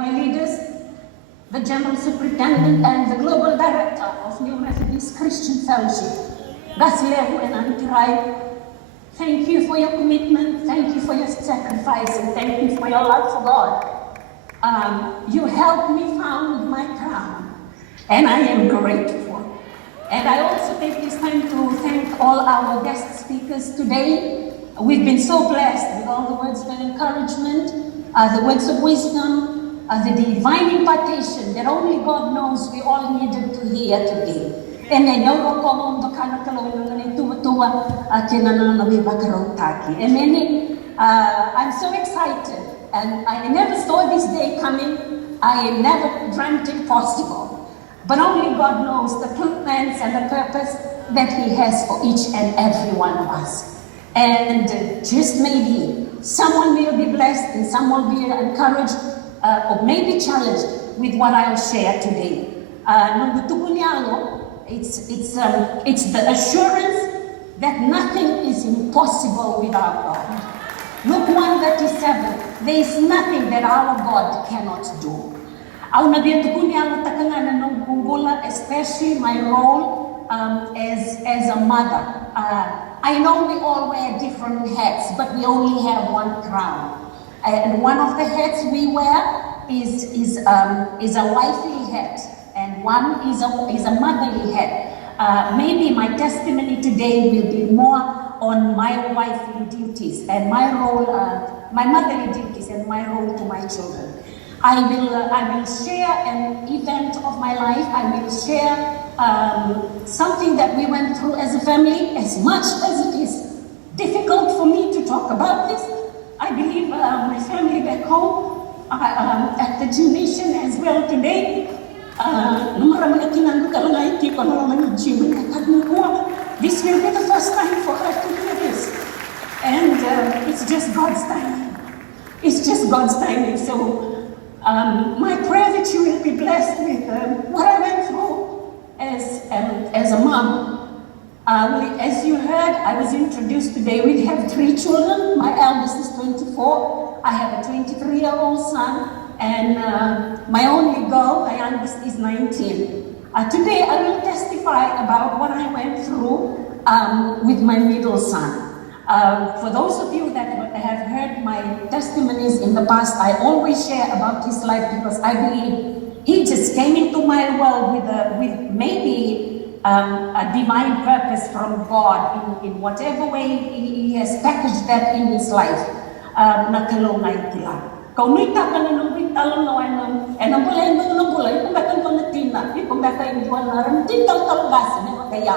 my leaders, the General Superintendent and the Global Director of New Methodist Christian Fellowship, Gaslehu and Antirai. Thank you for your commitment, thank you for your sacrifice, and thank you for your love for God. You helped me found my crown, and I am grateful. And I also take this time to thank all our guest speakers today. We've been so blessed with all the words of encouragement, the words of wisdom, the divine impartation that only God knows we all needed to hear today. And I'm so excited, and I never saw this day coming. I never dreamt it possible. But only God knows the plans and the purpose that He has for each and every one of us. And just maybe someone will be blessed and someone will be encouraged or maybe challenged with what I'll share today. It's the assurance that nothing is impossible with our God. Luke 1:37, there is nothing that our God cannot do. Especially my role as a mother. I know we all wear different hats, but we only have one crown. And one of the hats we wear is a wifely hat, and one is a motherly hat. Maybe my testimony today will be more on my wifely duties and my role, my motherly duties and my role to my children. I will share an event of my life. I will share something that we went through as a family. As much as it is difficult for me to talk about this, I believe my family back home at the gymnasium as well today. This will be the first time for her to hear this. And it's just God's timing. It's just God's timing. So my prayer that you will be blessed with what I went through as a mom. As you heard, I was introduced today. We have 3 children. My eldest is 24. I have a 23-year-old son. And my only girl, my youngest, is 19. Today I will testify about what I went through with my middle son. For those of you that have heard my testimonies in the past, I always share about his life because I believe he just came into my world with maybe a divine purpose from God in whatever way he has packaged that in his life. Kau nuita kana nung bitalo no and ang bulay no bulay kung bakit ko natina kung bakit igual na ram tintal talgas ni makaya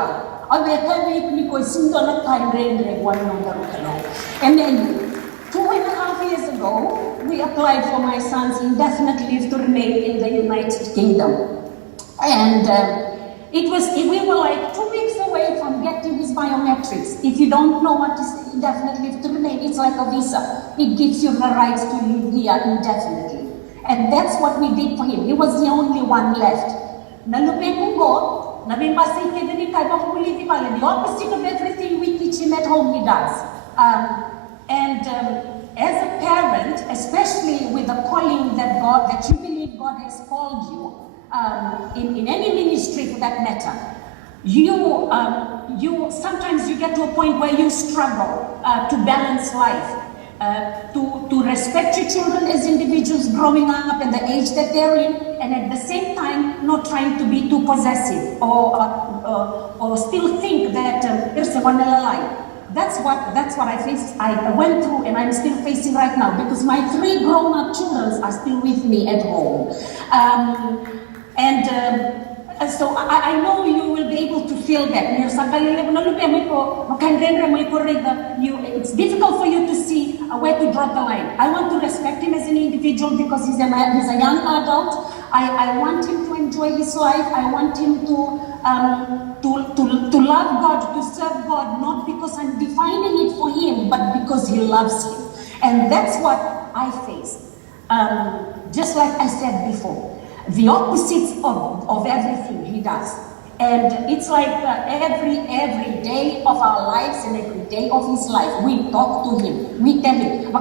ave kami ni ko sindo na time rendre one no darukalo. And then 2.5 years ago we applied for my son's indefinite leave to remain in the United Kingdom, and we were like 2 weeks away from getting his biometrics. If you don't know what is indefinite leave to remain, it's like a visa. It gives you the right to live here indefinitely. And that's what we did for him. He was the only one left. The opposite of everything we teach him at home, he does. As a parent, especially with the calling that you believe God has called you, in any ministry for that matter, you sometimes you get to a point where you struggle to balance life, to respect your children as individuals growing up and the age that they're in, and at the same time not trying to be too possessive or still think that there's a vanilla line. That's what I faced. I went through, and I'm still facing right now because my 3 grown-up children are still with me at home. So I know you will be able to feel that. It's difficult for you to see where to draw the line. I want to respect him as an individual because he's a young adult. I want him to enjoy his life. I want him to love God, to serve God, not because I'm defining it for him, but because he loves him. And that's what I faced. Just like I said before. The opposites of everything he does. And it's like every day of our lives and every day of his life, we talk to him, we tell him,